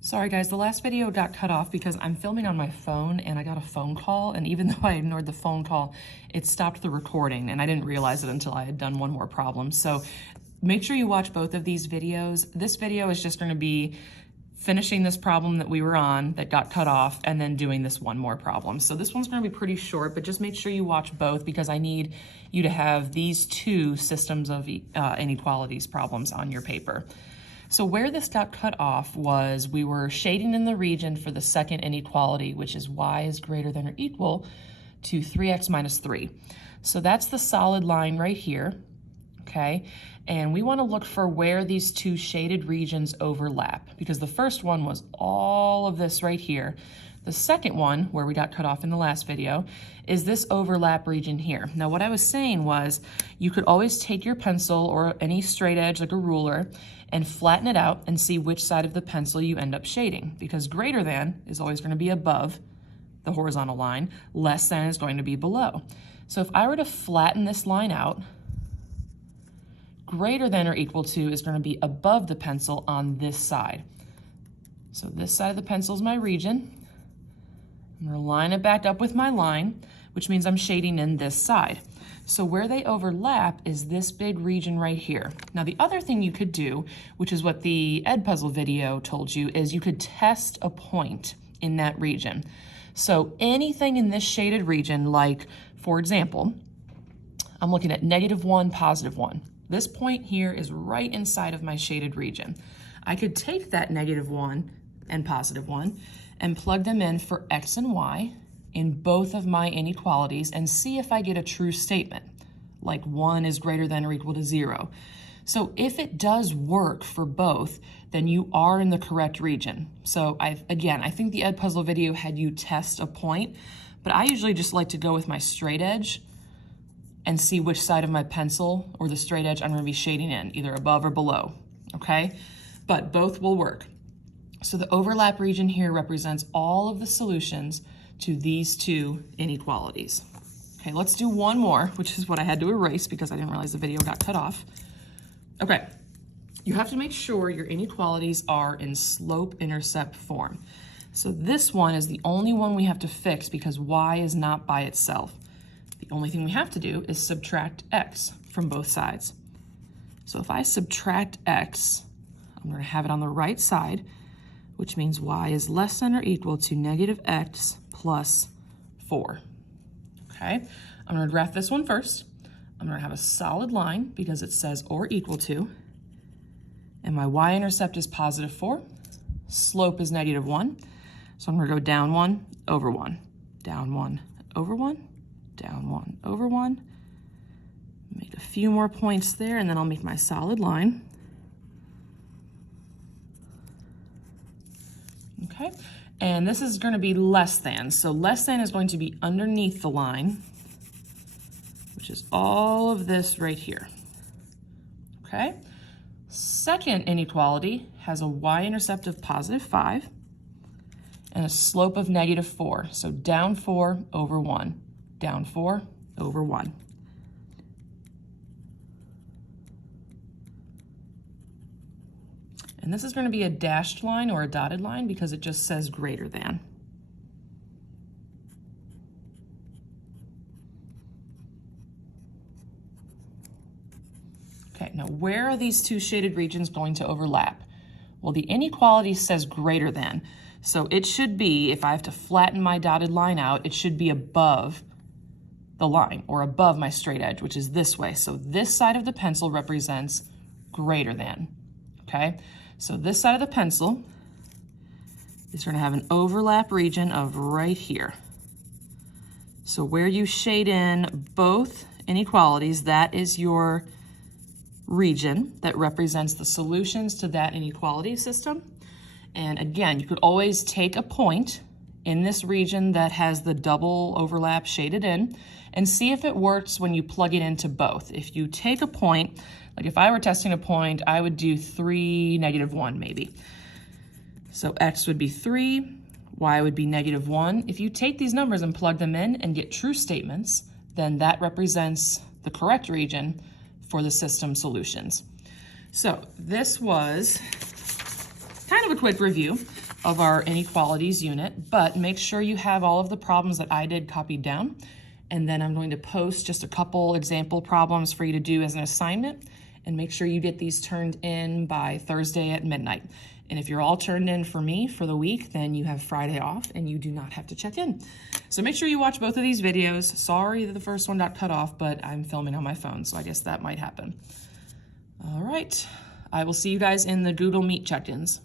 Sorry guys, the last video got cut off because I'm filming on my phone and I got a phone call, and even though I ignored the phone call, it stopped the recording and I didn't realize it until I had done one more problem. So make sure you watch both of these videos. This video is just going to be finishing this problem that we were on that got cut off and then doing this one more problem. So this one's going to be pretty short, but just make sure you watch both because I need you to have these two systems of inequalities problems on your paper. So where this got cut off was we were shading in the region for the second inequality, which is y is greater than or equal to 3x minus 3. So that's the solid line right here, okay? And we want to look for where these two shaded regions overlap, because the first one was all of this right here. The second one, where we got cut off in the last video, is this overlap region here. Now what I was saying was you could always take your pencil or any straight edge like a ruler and flatten it out and see which side of the pencil you end up shading, because greater than is always going to be above the horizontal line, less than is going to be below. So if I were to flatten this line out, greater than or equal to is going to be above the pencil on this side. So this side of the pencil is my region. I'm going to line it back up with my line, which means I'm shading in this side. So where they overlap is this big region right here. Now the other thing you could do, which is what the Edpuzzle video told you, is you could test a point in that region. So anything in this shaded region, like for example, I'm looking at -1, +1. This point here is right inside of my shaded region. I could take that -1 and +1 and plug them in for x and y in both of my inequalities and see if I get a true statement, like 1 is greater than or equal to 0. So if it does work for both, then you are in the correct region. So I think the Edpuzzle video had you test a point, but I usually just like to go with my straight edge and see which side of my pencil or the straight edge I'm going to be shading in, either above or below, okay? But both will work. So the overlap region here represents all of the solutions to these two inequalities. Okay, let's do one more, which is what I had to erase because I didn't realize the video got cut off. Okay, you have to make sure your inequalities are in slope-intercept form. So this one is the only one we have to fix because y is not by itself. The only thing we have to do is subtract x from both sides. So if I subtract x, I'm going to have it on the right side, which means y is less than or equal to -x plus 4. Okay, I'm going to graph this one first. I'm going to have a solid line because it says or equal to, and my y-intercept is +4, slope is -1, so I'm going to go down 1 over 1, down 1 over 1, down 1 over 1, make a few more points there, and then I'll make my solid line. Okay, and this is going to be less than. So less than is going to be underneath the line, which is all of this right here. Okay, second inequality has a y-intercept of +5 and a slope of -4. So down 4 over 1, down 4 over 1. And this is going to be a dashed line or a dotted line because it just says greater than. Okay, now where are these two shaded regions going to overlap? Well, the inequality says greater than. So it should be, if I have to flatten my dotted line out, it should be above the line or above my straight edge, which is this way. So this side of the pencil represents greater than, okay? So this side of the pencil is going to have an overlap region of right here. So where you shade in both inequalities, that is your region that represents the solutions to that inequality system. And again, you could always take a point in this region that has the double overlap shaded in and see if it works when you plug it into both. If you take a point, like if I were testing a point, I would do 3, -1 maybe. So x would be 3, y would be -1. If you take these numbers and plug them in and get true statements, then that represents the correct region for the system solutions. So this was kind of a quick review of our inequalities unit, but make sure you have all of the problems that I did copied down. And then I'm going to post just a couple example problems for you to do as an assignment, and make sure you get these turned in by Thursday at midnight. And if you're all turned in for me for the week, then you have Friday off and you do not have to check in. So make sure you watch both of these videos. Sorry that the first one got cut off, but I'm filming on my phone, so I guess that might happen. All right, I will see you guys in the Google Meet check-ins.